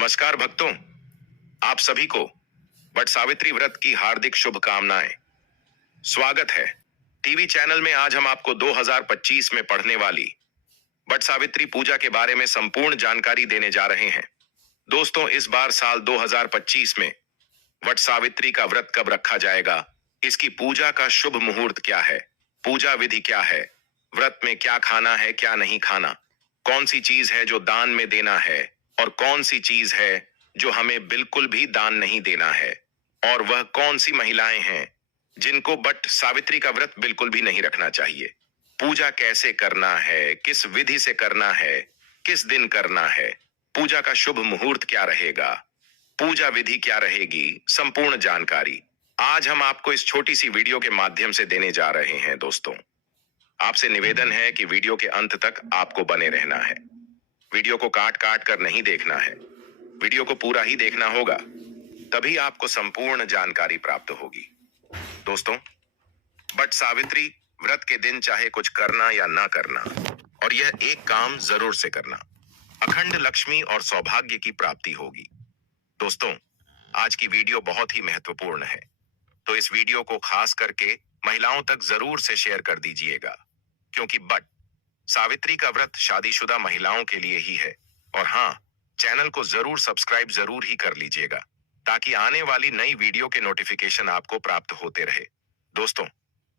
नमस्कार भक्तों, आप सभी को वट सावित्री व्रत की हार्दिक शुभकामनाएं। स्वागत है। टीवी चैनल में आज हम आपको 2025 में पढ़ने वाली वट सावित्री पूजा के बारे में संपूर्ण जानकारी देने जा रहे हैं। दोस्तों, इस बार साल 2025 में वट सावित्री का व्रत कब रखा जाएगा, इसकी पूजा का शुभ मुहूर्त क्या है, पूजा विधि क्या है, व्रत में क्या खाना है क्या नहीं खाना, कौन सी चीज है जो दान में देना है और कौन सी चीज है जो हमें बिल्कुल भी दान नहीं देना है, और वह कौन सी महिलाएं हैं जिनको वट सावित्री का व्रत बिल्कुल भी नहीं रखना चाहिए, पूजा कैसे करना है, किस विधि से करना है, किस दिन करना है, पूजा का शुभ मुहूर्त क्या रहेगा, पूजा विधि क्या रहेगी, संपूर्ण जानकारी आज हम आपको इस छोटी सी वीडियो के माध्यम से देने जा रहे हैं। दोस्तों, आपसे निवेदन है कि वीडियो के अंत तक आपको बने रहना है। वीडियो को काट काट कर नहीं देखना है, वीडियो को पूरा ही देखना होगा, तभी आपको संपूर्ण जानकारी प्राप्त होगी। दोस्तों, वट सावित्री व्रत के दिन चाहे कुछ करना या ना करना, और यह एक काम जरूर से करना, अखंड लक्ष्मी और सौभाग्य की प्राप्ति होगी। दोस्तों, आज की वीडियो बहुत ही महत्वपूर्ण है, तो इस वीडियो को खास करके महिलाओं तक जरूर से शेयर कर दीजिएगा, क्योंकि वट सावित्री का व्रत शादीशुदा महिलाओं के लिए ही है। और हाँ, चैनल को जरूर सब्सक्राइब जरूर ही कर लीजिएगा, ताकि आने वाली नई वीडियो के नोटिफिकेशन आपको प्राप्त होते रहे। दोस्तों,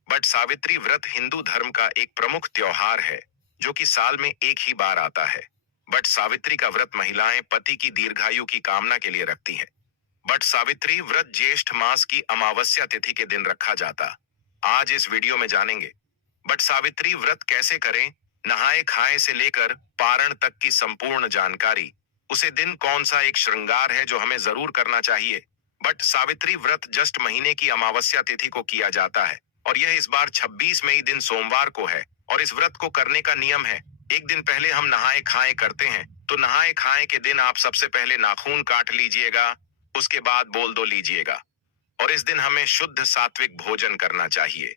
वट सावित्री व्रत हिंदू धर्म का एक प्रमुख त्योहार है, जो कि साल में एक ही बार आता है। वट सावित्री का व्रत महिलाएं पति की दीर्घायु की कामना के लिए रखती हैं। वट सावित्री व्रत ज्येष्ठ मास की अमावस्या तिथि के दिन रखा जाता। आज इस वीडियो में जानेंगे वट सावित्री व्रत कैसे करें, नहाए खाए से लेकर पारण तक की संपूर्ण जानकारी, उसे दिन कौन सा एक श्रृंगार है जो हमें जरूर करना चाहिए। वट सावित्री व्रत ज्येष्ठ महीने की अमावस्या तिथि को किया जाता है, और यह इस बार 26 मई दिन सोमवार को है। और इस व्रत को करने का नियम है, एक दिन पहले हम नहाए खाए करते हैं, तो नहाए खाए के दिन आप सबसे पहले नाखून काट लीजिएगा, उसके बाद बोल दो लीजिएगा। और इस दिन हमें शुद्ध सात्विक भोजन करना चाहिए,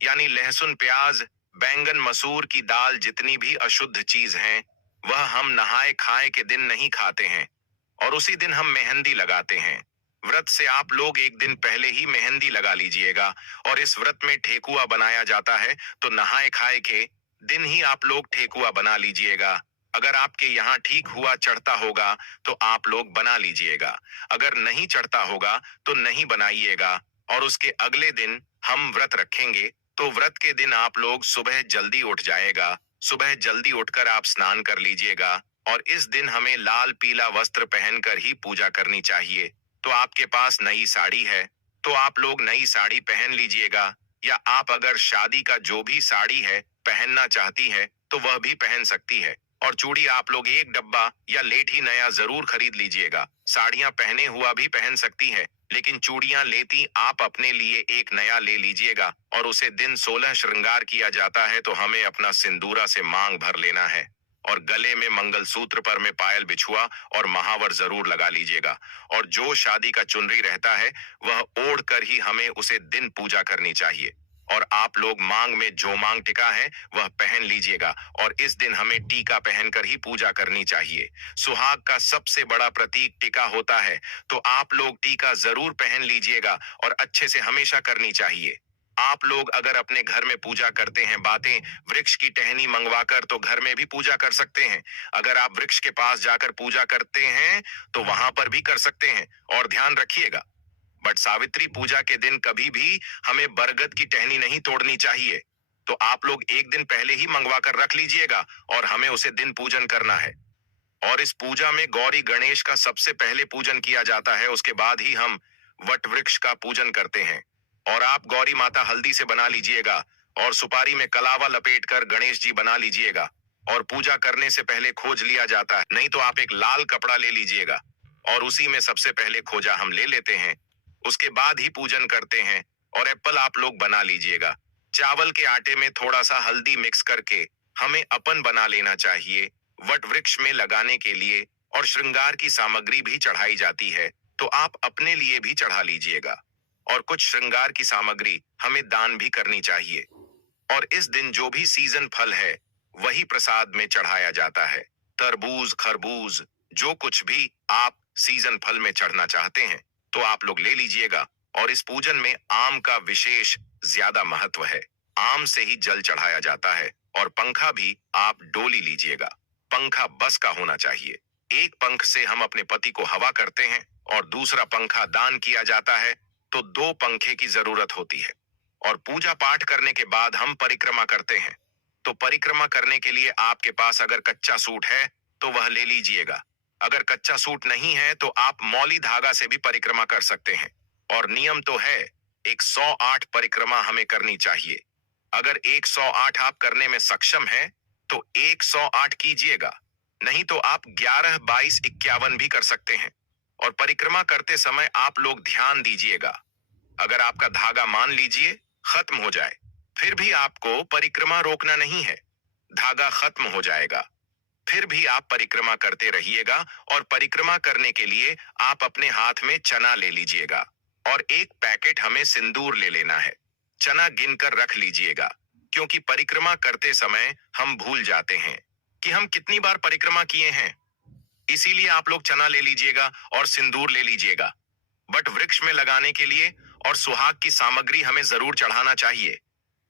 यानी लहसुन, प्याज, बैंगन, मसूर की दाल, जितनी भी अशुद्ध चीज हैं, वह हम नहाए खाए के दिन नहीं खाते हैं। और उसी दिन हम मेहंदी लगाते हैं। व्रत से आप लोग एक दिन पहले ही मेहंदी लगा लीजिएगा। और इस व्रत में ठेकुआ बनाया जाता है, तो नहाए खाए के दिन ही आप लोग ठेकुआ बना लीजिएगा। अगर आपके यहाँ ठीक हुआ चढ़ता होगा तो आप लोग बना लीजिएगा, अगर नहीं चढ़ता होगा तो नहीं बनाइएगा। और उसके अगले दिन हम व्रत रखेंगे, तो व्रत के दिन आप लोग सुबह जल्दी उठ जाएगा, सुबह जल्दी उठकर आप स्नान कर लीजिएगा। और इस दिन हमें लाल पीला वस्त्र पहनकर ही पूजा करनी चाहिए। तो आपके पास नई साड़ी है तो आप लोग नई साड़ी पहन लीजिएगा, या आप अगर शादी का जो भी साड़ी है पहनना चाहती है तो वह भी पहन सकती है। और चूड़ी आप लोग एक डब्बा या लेठी नया जरूर खरीद लीजिएगा। साड़ियां पहने हुआ भी पहन सकती है, लेकिन चूड़ियां लेती आप अपने लिए एक नया ले लीजिएगा। और उसे दिन 16 श्रृंगार किया जाता है, तो हमें अपना सिंदूरा से मांग भर लेना है। और गले में मंगलसूत्र पर में पायल, बिछुआ और महावर जरूर लगा लीजिएगा। और जो शादी का चुनरी रहता है वह ओढ़ कर ही हमें उसे दिन पूजा करनी चाहिए। और आप लोग मांग में जो मांग टिका है वह पहन लीजिएगा। और इस दिन हमें टीका पहनकर ही पूजा करनी चाहिए। सुहाग का सबसे बड़ा प्रतीक टीका होता है, तो आप लोग टीका जरूर पहन लीजिएगा और अच्छे से हमेशा करनी चाहिए। आप लोग अगर अपने घर में पूजा करते हैं बातें वृक्ष की टहनी मंगवाकर, तो घर में भी पूजा कर सकते हैं। अगर आप वृक्ष के पास जाकर पूजा करते हैं तो वहां पर भी कर सकते हैं। और ध्यान रखिएगा, बट सावित्री पूजा के दिन कभी भी हमें बरगद की टहनी नहीं तोड़नी चाहिए। तो आप लोग एक दिन पहले ही मंगवा कर रख लीजिएगा, और हमें उसे दिन पूजन करना है। और इस पूजा में गौरी गणेश का सबसे पहले पूजन किया जाता है, उसके बाद ही हम वट वृक्ष का पूजन करते हैं। और आप गौरी माता हल्दी से बना लीजिएगा, और सुपारी में कलावा लपेट कर गणेश जी बना लीजिएगा। और पूजा करने से पहले खोज लिया जाता है, नहीं तो आप एक लाल कपड़ा ले लीजिएगा, और उसी में सबसे पहले खोजा हम ले लेते हैं, उसके बाद ही पूजन करते हैं। और एप्पल आप लोग बना लीजिएगा। चावल के आटे में थोड़ा सा हल्दी मिक्स करके हमें अपन बना लेना चाहिए वट वृक्ष में लगाने के लिए। और श्रृंगार की सामग्री भी चढ़ाई जाती है, तो आप अपने लिए भी चढ़ा लीजिएगा। और कुछ श्रृंगार की सामग्री हमें दान भी करनी चाहिए। और इस दिन जो भी सीजन फल है वही प्रसाद में चढ़ाया जाता है। तरबूज, खरबूज, जो कुछ भी आप सीजन फल में चढ़ना चाहते हैं तो आप लोग ले लीजिएगा। और इस पूजन में आम का विशेष ज्यादा महत्व है। आम से ही जल चढ़ाया जाता है। और पंखा भी आप डोली लीजिएगा। पंखा बस का होना चाहिए। एक पंख से हम अपने पति को हवा करते हैं और दूसरा पंखा दान किया जाता है, तो दो पंखे की जरूरत होती है। और पूजा पाठ करने के बाद हम परिक्रमा करते हैं। तो परिक्रमा करने के लिए आपके पास अगर कच्चा सूट है तो वह ले लीजिएगा। अगर कच्चा सूट नहीं है तो आप मौली धागा से भी परिक्रमा कर सकते हैं। और नियम तो है, 108 परिक्रमा हमें करनी चाहिए। अगर 108 आप करने में सक्षम हैं तो 108 कीजिएगा, नहीं तो आप 11, 22, 51 भी कर सकते हैं। और परिक्रमा करते समय आप लोग ध्यान दीजिएगा, अगर आपका धागा मान लीजिए खत्म हो जाए, फिर भी आपको परिक्रमा रोकना नहीं है। धागा खत्म हो जाएगा, फिर भी आप परिक्रमा करते रहिएगा। और परिक्रमा करने के लिए आप अपने हाथ में चना ले लीजिएगा और एक पैकेट हमें सिंदूर ले लेना है। चना गिनकर रख लीजिएगा, क्योंकि परिक्रमा करते समय हम भूल जाते हैं कि हम कितनी बार परिक्रमा किए हैं। इसीलिए आप लोग चना ले लीजिएगा और सिंदूर ले लीजिएगा। बट वृक्ष में लगाने के लिए और सुहाग की सामग्री हमें जरूर चढ़ाना चाहिए।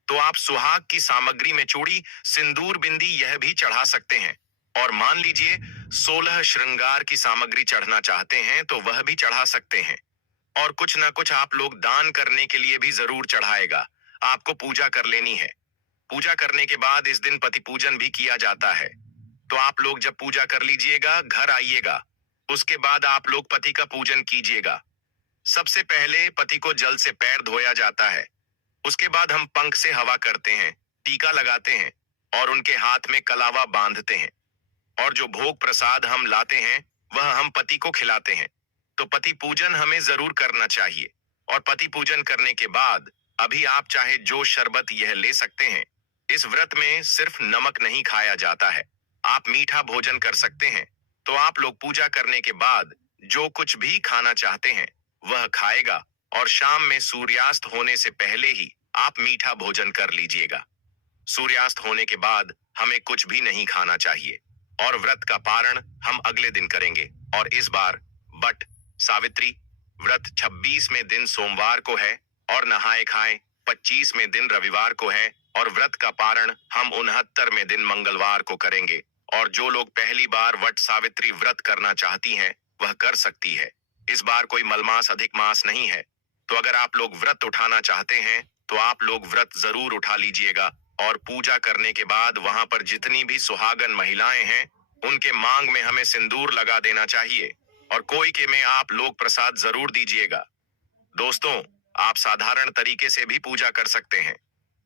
तो आप सुहाग की सामग्री में चूड़ी, सिंदूर, बिंदी यह भी चढ़ा सकते हैं। और मान लीजिए 16 श्रृंगार की सामग्री चढ़ना चाहते हैं तो वह भी चढ़ा सकते हैं। और कुछ ना कुछ आप लोग दान करने के लिए भी जरूर चढ़ाएगा। आपको पूजा कर लेनी है। पूजा करने के बाद इस दिन पति पूजन भी किया जाता है। तो आप लोग जब पूजा कर लीजिएगा घर आइएगा। उसके बाद आप लोग पति का पूजन कीजिएगा। सबसे पहले पति को जल से पैर धोया जाता है। उसके बाद हम पंख से हवा करते हैं, टीका लगाते हैं और उनके हाथ में कलावा बांधते हैं। और जो भोग प्रसाद हम लाते हैं वह हम पति को खिलाते हैं। तो पति पूजन हमें जरूर करना चाहिए। और पति पूजन करने के बाद अभी आप चाहे जो शरबत यह ले सकते हैं। इस व्रत में सिर्फ नमक नहीं खाया जाता है, आप मीठा भोजन कर सकते हैं। तो आप लोग पूजा करने के बाद जो कुछ भी खाना चाहते हैं वह खाएगा। और शाम में सूर्यास्त होने से पहले ही आप मीठा भोजन कर लीजिएगा। सूर्यास्त होने के बाद हमें कुछ भी नहीं खाना चाहिए। और व्रत का पारण हम अगले दिन करेंगे। और इस बार बट सावित्री व्रत 26वें दिन सोमवार को है और नहाए खाए 25वें दिन रविवार को है। और व्रत का पारण हम 69वें दिन मंगलवार को करेंगे। और जो लोग पहली बार वट सावित्री व्रत करना चाहती हैं वह कर सकती है। इस बार कोई मलमास अधिक मास नहीं है। तो अगर आप लोग व्रत उठाना चाहते हैं तो आप लोग व्रत जरूर उठा लीजिएगा। और पूजा करने के बाद वहां पर जितनी भी सुहागन महिलाएं हैं उनके मांग में हमें सिंदूर लगा देना चाहिए। और कोई के में आप लोग प्रसाद जरूर दीजिएगा। दोस्तों, आप साधारण तरीके से भी पूजा कर सकते हैं।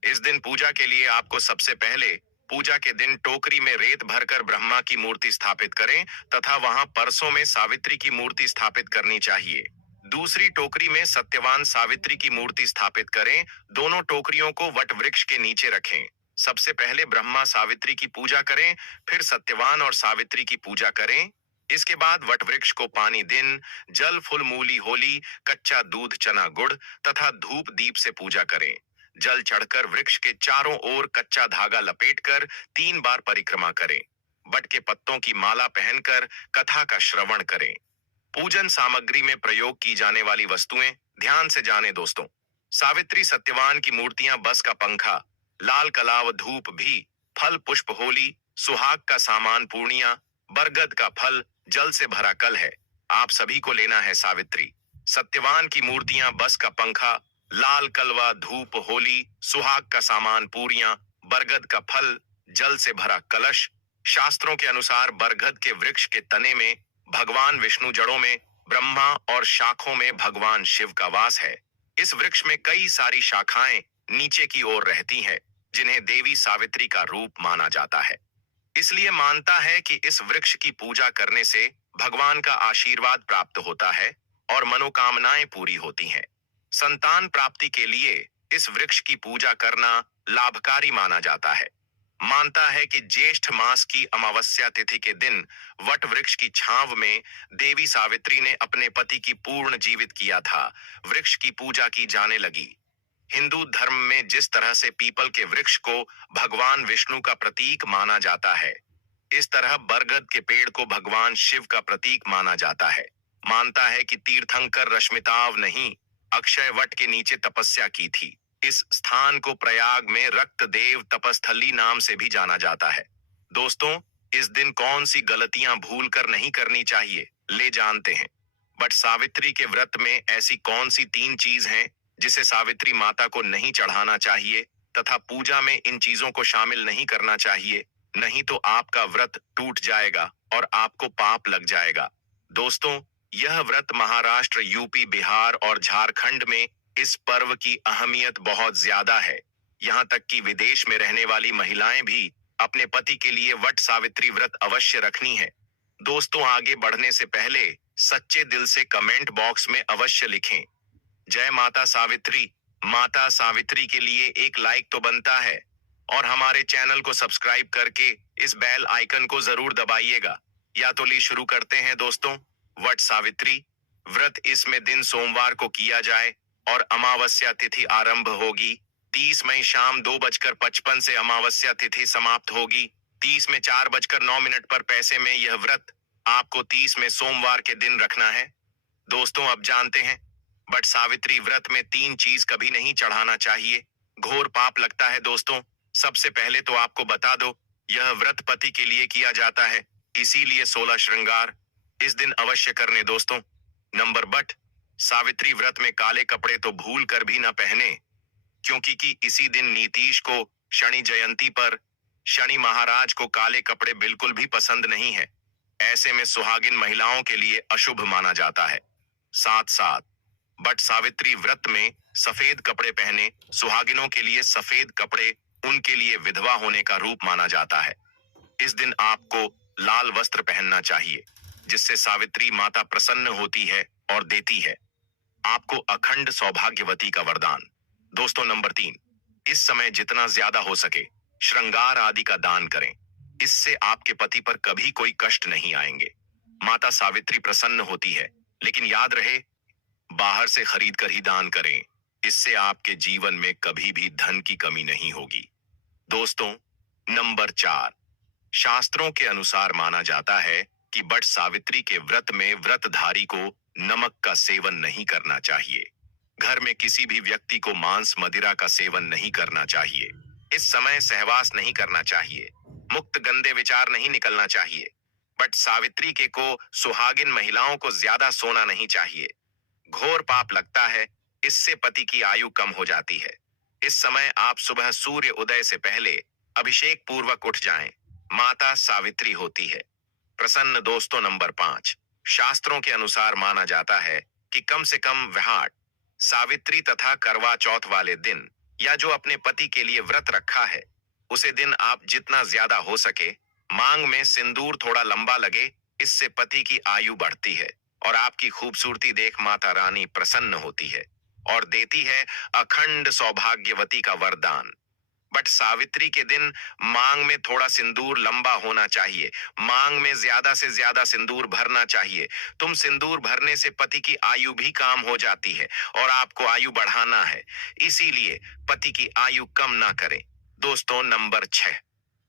इस दिन पूजा के लिए आपको सबसे पहले पूजा के दिन टोकरी में रेत भरकर ब्रह्मा की मूर्ति स्थापित करें तथा वहां परसों में सावित्री की मूर्ति स्थापित करनी चाहिए। दूसरी टोकरी में सत्यवान सावित्री की मूर्ति स्थापित करें। दोनों टोकरियों को वट वृक्ष के नीचे रखें। सबसे पहले ब्रह्मा सावित्री की पूजा करें, फिर सत्यवान और सावित्री की पूजा करें। इसके बाद वट वृक्ष को पानी, दिन, जल, फूल, मूली, होली, कच्चा दूध, चना, गुड़ तथा धूप दीप से पूजा करें। जल चढ़कर वृक्ष के चारों ओर कच्चा धागा लपेटकर 3 बार परिक्रमा करें। बट के पत्तों की माला पहनकर कथा का श्रवण करें। पूजन सामग्री में प्रयोग की जाने वाली वस्तुएं ध्यान से जाने दोस्तों। सावित्री सत्यवान की मूर्तियां, बस का पंखा, लाल कलाव, धूप भी, फल पुष्प, होली, सुहाग का सामान, पूर्णिया, बरगद का फल, जल से भरा कल है। आप सभी को लेना है सावित्री सत्यवान की मूर्तियां, बस का पंखा, लाल कलवा, धूप, होली, सुहाग का सामान, पूरियां, बरगद का फल, जल से भरा कलश। शास्त्रों के अनुसार बरगद के वृक्ष के तने में भगवान विष्णु, जड़ों में ब्रह्मा और शाखों में भगवान शिव का वास है। इस वृक्ष में कई सारी शाखाएं नीचे की ओर रहती हैं, जिन्हें देवी सावित्री का रूप माना जाता है। इसलिए मानता है कि इस वृक्ष की पूजा करने से भगवान का आशीर्वाद प्राप्त होता है और मनोकामनाएं पूरी होती हैं। संतान प्राप्ति के लिए इस वृक्ष की पूजा करना लाभकारी माना जाता है। मानता है कि ज्येष्ठ मास की अमावस्या तिथि के दिन वट वृक्ष की छांव में देवी सावित्री ने अपने पति की पूर्ण जीवित किया था। वृक्ष की पूजा की जाने लगी। हिंदू धर्म में जिस तरह से पीपल के वृक्ष को भगवान विष्णु का प्रतीक माना जाता है, इस तरह बरगद के पेड़ को भगवान शिव का प्रतीक माना जाता है। मानता है कि तीर्थंकर रश्मिताव नहीं, अक्षय वट के नीचे तपस्या की थी। इस स्थान को प्रयाग में रक्त देव तपस्थली नाम से भी जाना जाता है। दोस्तों, इस दिन कौन सी गलतियां भूल कर नहीं करनी चाहिए, ले जानते हैं। बट सावित्री के व्रत में ऐसी कौन सी 3 चीज हैं जिसे सावित्री माता को नहीं चढ़ाना चाहिए तथा पूजा में इन चीजों को शामिल नहीं करना चाहिए, नहीं तो आपका व्रत टूट जाएगा और आपको पाप लग जाएगा। दोस्तों, यह व्रत महाराष्ट्र, यूपी, बिहार और झारखंड में इस पर्व की अहमियत बहुत ज्यादा है। यहाँ तक कि विदेश में रहने वाली महिलाएं भी अपने पति के लिए वट सावित्री व्रत अवश्य रखनी है। दोस्तों, आगे बढ़ने से पहले सच्चे दिल से कमेंट बॉक्स में अवश्य लिखें, जय माता सावित्री। माता सावित्री के लिए एक लाइक तो बनता है और हमारे चैनल को सब्सक्राइब करके इस बेल आइकन को जरूर दबाइएगा। या तो ली शुरू करते हैं दोस्तों। वट सावित्री व्रत इसमें दिन सोमवार को किया जाए और अमावस्या तिथि आरंभ होगी। 30 मई शाम 2:55 से अमावस्या तिथि समाप्त होगी। 30 में 4:09 पर पैसे में यह व्रत आपको 30 में सोमवार के दिन रखना है। दोस्तों, अब जानते हैं बट सावित्री व्रत में 3 चीज कभी नहीं चढ़ाना चाहिए, घोर पाप लगता है। दोस्तों, सबसे पहले तो आपको बता दो, यह व्रत पति के लिए किया जाता है, इसीलिए 16 श्रृंगार इस दिन अवश्य करने। दोस्तों, नंबर बट सावित्री व्रत में काले कपड़े तो भूल कर भी न पहने, क्योंकि इसी दिन नीतीश को शनि जयंती पर शनि महाराज को काले कपड़े बिल्कुल भी पसंद नहीं है। ऐसे में सुहागिन महिलाओं के लिए अशुभ माना जाता है। साथ साथ बट सावित्री व्रत में सफेद कपड़े पहने, सुहागिनों के लिए सफेद कपड़े उनके लिए विधवा होने का रूप माना जाता है। इस दिन आपको लाल वस्त्र पहनना चाहिए, जिससे सावित्री माता प्रसन्न होती है और देती है आपको अखंड सौभाग्यवती का वरदान। दोस्तों, नंबर 3, इस समय जितना ज्यादा हो सके श्रृंगार आदि का दान करें। इससे आपके पति पर कभी कोई कष्ट नहीं आएंगे। माता सावित्री प्रसन्न होती है, लेकिन याद रहे, बाहर से खरीद कर ही दान करें। इससे आपके जीवन में कभी भी धन की कमी नहीं होगी। दोस्तों, नंबर 4, शास्त्रों के अनुसार माना जाता है कि बट सावित्री के व्रत में व्रतधारी को नमक का सेवन नहीं करना चाहिए। घर में किसी भी व्यक्ति को मांस मदिरा का सेवन नहीं करना चाहिए। इस समय सहवास नहीं करना चाहिए। मुक्त गंदे विचार नहीं निकलना चाहिए। बट सावित्री के को सुहागिन महिलाओं को ज्यादा सोना नहीं चाहिए। घोर पाप लगता है, इससे पति की आयु कम हो जाती है। इस समय आप सुबह सूर्य उदय से पहले अभिषेक पूर्वक उठ जाएं। माता सावित्री होती है प्रसन्न। दोस्तों, नंबर 5, शास्त्रों के अनुसार माना जाता है कि कम से कम विहाट सावित्री तथा करवा चौथ वाले दिन या जो अपने पति के लिए व्रत रखा है, उसे दिन आप जितना ज्यादा हो सके मांग में सिंदूर थोड़ा लंबा लगे। इससे पति की आयु बढ़ती है और आपकी खूबसूरती देख माता रानी प्रसन्न होती है और देती है अखंड सौभाग्यवती का वरदान। बट सावित्री के दिन मांग में थोड़ा सिंदूर लंबा होना चाहिए। मांग में ज्यादा से ज्यादा सिंदूर भरना चाहिए। तुम सिंदूर भरने से पति की आयु भी काम हो जाती है और आपको आयु बढ़ाना है, इसीलिए पति की आयु कम ना करें। दोस्तों, नंबर 6,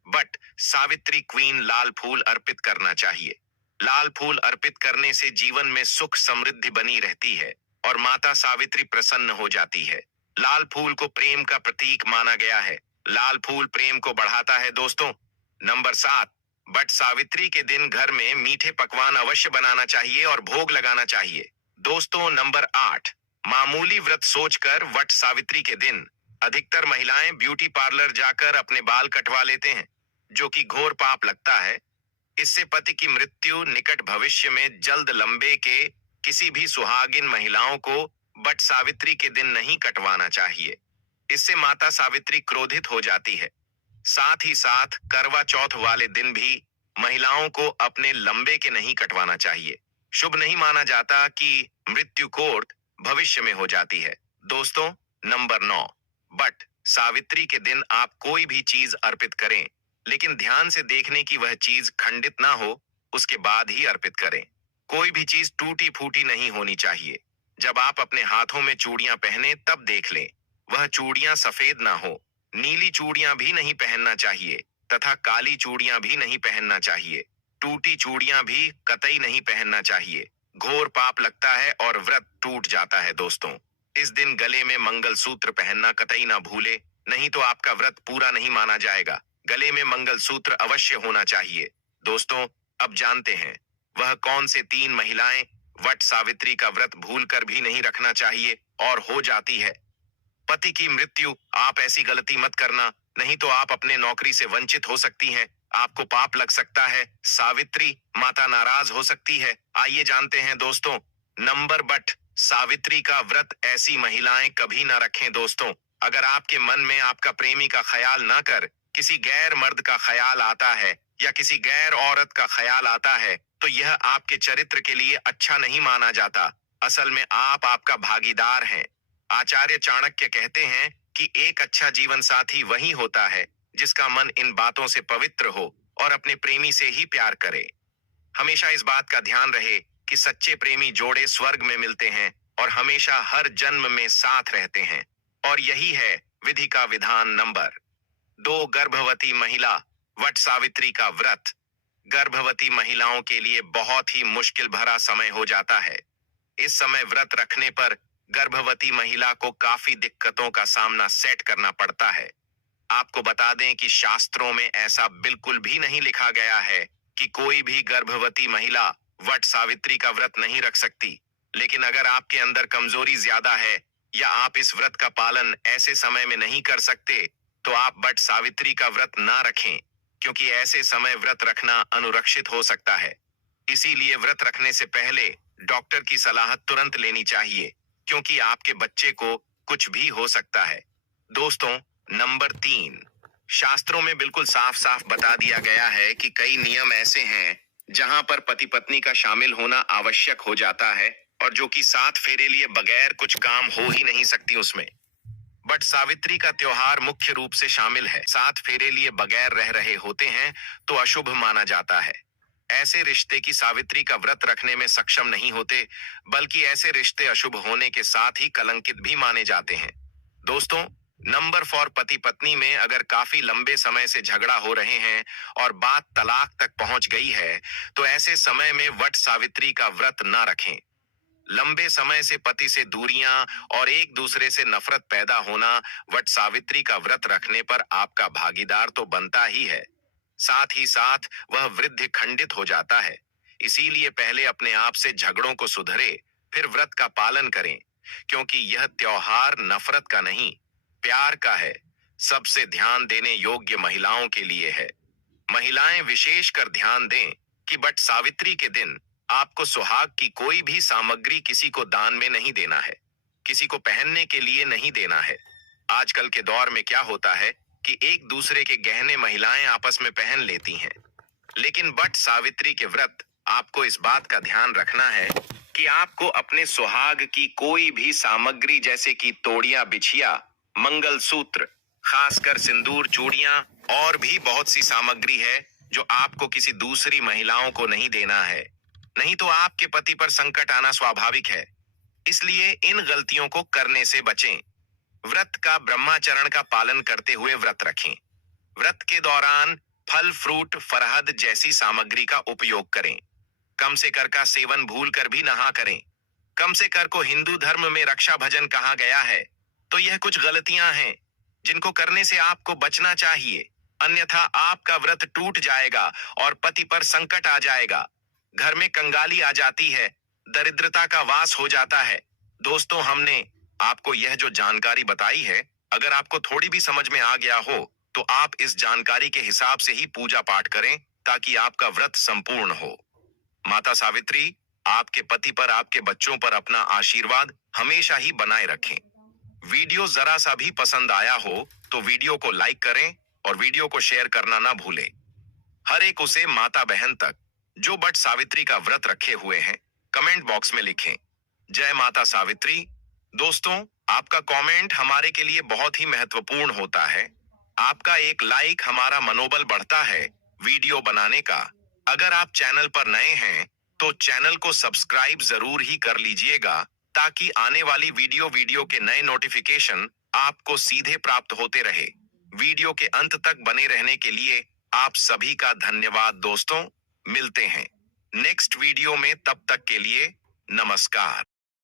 बट सावित्री क्वीन लाल फूल अर्पित करना चाहिए। लाल फूल अर्पित करने से जीवन में सुख समृद्धि बनी रहती है और माता सावित्री प्रसन्न हो जाती है। लाल फूल को प्रेम का प्रतीक माना गया है। लाल फूल प्रेम को बढ़ाता है। दोस्तों, नंबर 7, बट सावित्री के दिन घर में मीठे पकवान अवश्य बनाना चाहिए और भोग लगाना चाहिए। दोस्तों, नंबर 8, मामूली व्रत सोचकर वट सावित्री के दिन अधिकतर महिलाएं ब्यूटी पार्लर जाकर अपने बाल कटवा लेते हैं, जो कि घोर पाप लगता है। इससे पति की मृत्यु निकट भविष्य में जल्द लंबे के किसी भी सुहागिन महिलाओं को बट सावित्री के दिन नहीं कटवाना चाहिए। इससे माता सावित्री क्रोधित हो जाती है। साथ ही साथ करवा चौथ वाले दिन भी महिलाओं को अपने लंबे के नहीं कटवाना चाहिए। शुभ नहीं माना जाता कि मृत्यु कोर्ट भविष्य में हो जाती है। दोस्तों, नंबर 9, बट सावित्री के दिन आप कोई भी चीज अर्पित करें, लेकिन ध्यान से देखने की वह चीज खंडित ना हो, उसके बाद ही अर्पित करें। कोई भी चीज टूटी फूटी नहीं होनी चाहिए। जब आप अपने हाथों में चूड़ियां पहने तब देख लें, वह चूड़ियां सफेद ना हो। नीली चूड़ियां भी नहीं पहनना चाहिए। तथा काली चूड़ियां भी नहीं पहनना चाहिए। टूटी चूड़ियां भी कतई नहीं पहनना चाहिए। घोर पाप लगता है और व्रत टूट जाता है दोस्तों। इस दिन गले में मंगलसूत्र पहनना कतई ना भूले, नहीं तो आपका व्रत पूरा नहीं माना जाएगा। गले में मंगलसूत्र अवश्य होना चाहिए। दोस्तों, अब जानते हैं वह कौन से 3 महिलाएं वट सावित्री का व्रत भूलकर भी नहीं रखना चाहिए और हो जाती है पति की मृत्यु। आप ऐसी गलती मत करना, नहीं तो आप अपने नौकरी से वंचित हो सकती हैं। आपको पाप लग सकता है। सावित्री माता नाराज हो सकती है। आइए जानते हैं दोस्तों। नंबर बट सावित्री का व्रत ऐसी महिलाएं कभी ना रखें दोस्तों। अगर आपके मन में आपका प्रेमी का ख्याल ना कर किसी गैर मर्द का ख्याल आता है या किसी गैर औरत का ख्याल आता है, तो यह आपके चरित्र के लिए अच्छा नहीं माना जाता। असल में आप आपका भागीदार हैं। आचार्य चाणक्य कहते हैं कि एक अच्छा जीवन साथी वही होता है जिसका मन इन बातों से पवित्र हो और अपने प्रेमी से ही प्यार करे। हमेशा इस बात का ध्यान रहे कि सच्चे प्रेमी जोड़े स्वर्ग में मिलते हैं और हमेशा हर जन्म में साथ रहते हैं। और यही है विधि का विधान। नंबर 2, गर्भवती महिला वट सावित्री का व्रत। गर्भवती महिलाओं के लिए बहुत ही मुश्किल भरा समय हो जाता है। इस समय व्रत रखने पर गर्भवती महिला को काफी दिक्कतों का सामना सेट करना पड़ता है। आपको बता दें कि शास्त्रों में ऐसा बिल्कुल भी नहीं लिखा गया है कि कोई भी गर्भवती महिला वट सावित्री का व्रत नहीं रख सकती। लेकिन अगर आपके अंदर कमजोरी ज्यादा है या आप इस व्रत का पालन ऐसे समय में नहीं कर सकते, तो आप वट सावित्री का व्रत ना रखें, क्योंकि ऐसे समय व्रत रखना अनुरक्षित हो सकता है। इसीलिए व्रत रखने से पहले डॉक्टर की सलाह तुरंत लेनी चाहिए, क्योंकि आपके बच्चे को कुछ भी हो सकता है। दोस्तों, नंबर 3, शास्त्रों में बिल्कुल साफ साफ बता दिया गया है कि कई नियम ऐसे हैं जहां पर पति पत्नी का शामिल होना आवश्यक हो जाता है और जो कि 7 फेरे लिए बगैर कुछ काम हो ही नहीं सकती उसमें। बट सावित्री का त्योहार मुख्य रूप से शामिल है। 7 फेरे लिए बगैर रह रहे होते हैं तो अशुभ माना जाता है। ऐसे रिश्ते की सावित्री का व्रत रखने में सक्षम नहीं होते, बल्कि ऐसे रिश्ते अशुभ होने के साथ ही कलंकित भी माने जाते हैं। दोस्तों, नंबर 4, पति पत्नी में अगर काफी लंबे समय से झगड़ा हो रहे हैं और बात तलाक तक पहुंच गई है, तो ऐसे समय में वट सावित्री का व्रत ना रखें। लंबे समय से पति से दूरियां और एक दूसरे से नफरत पैदा होना वट सावित्री का व्रत रखने पर आपका भागीदार तो बनता ही है, साथ ही साथ वह वृद्धि खंडित हो जाता है। इसीलिए पहले अपने आप से झगड़ों को सुधरे, फिर व्रत का पालन करें, क्योंकि यह त्योहार नफरत का नहीं, प्यार का है। सबसे ध्यान देने योग्य महिलाओं के लिए है। महिलाएं विशेष कर ध्यान दें कि वट सावित्री के दिन आपको सुहाग की कोई भी सामग्री किसी को दान में नहीं देना है, किसी को पहनने के लिए नहीं देना है। आजकल के दौर में क्या होता है कि एक दूसरे के गहने महिलाएं आपस में पहन लेती हैं, लेकिन वट सावित्री के व्रत आपको इस बात का ध्यान रखना है कि आपको अपने सुहाग की कोई भी सामग्री जैसे कि तोड़ियां, बिछिया, मंगलसूत्र, खासकर सिंदूर, चूड़ियां और भी बहुत सी सामग्री है जो आपको किसी दूसरी महिलाओं को नहीं देना है, नहीं तो आपके पति पर संकट आना स्वाभाविक है। इसलिए इन गलतियों को करने से बचें। व्रत का ब्रह्माचरण का पालन करते हुए व्रत रखें। व्रत के दौरान फल, फ्रूट, फरहद जैसी सामग्री का उपयोग करें। कम से कर का सेवन भूल कर भी नहा करें। कम से कर को हिंदू धर्म में रक्षा भजन कहा गया है, तो यह कुछ गलतियां हैं जिनको करने से आपको बचना चाहिए, अन्यथा आपका व्रत टूट जाएगा और पति पर संकट आ जाएगा। घर में कंगाली आ जाती है, दरिद्रता का वास हो जाता है। दोस्तों, हमने आपको यह जो जानकारी बताई है, अगर आपको थोड़ी भी समझ में आ गया हो, तो आप इस जानकारी के हिसाब से ही पूजा पाठ करें ताकि आपका व्रत संपूर्ण हो। माता सावित्री आपके पति पर, आपके बच्चों पर अपना आशीर्वाद हमेशा ही बनाए रखें। वीडियो जरा सा भी पसंद आया हो तो वीडियो को लाइक करें और वीडियो को शेयर करना ना भूलें। हर एक उसे माता बहन तक जो वट सावित्री का व्रत रखे हुए हैं, कमेंट बॉक्स में लिखें, जय माता सावित्री। दोस्तों, आपका कमेंट हमारे के लिए बहुत ही महत्वपूर्ण होता है। आपका एक लाइक हमारा मनोबल बढ़ता है वीडियो बनाने का। अगर आप चैनल पर नए हैं तो चैनल को सब्सक्राइब जरूर ही कर लीजिएगा, ताकि आने वाली वीडियो के नए नोटिफिकेशन आपको सीधे प्राप्त होते रहे। वीडियो के अंत तक बने रहने के लिए आप सभी का धन्यवाद दोस्तों। मिलते हैं नेक्स्ट वीडियो में, तब तक के लिए नमस्कार।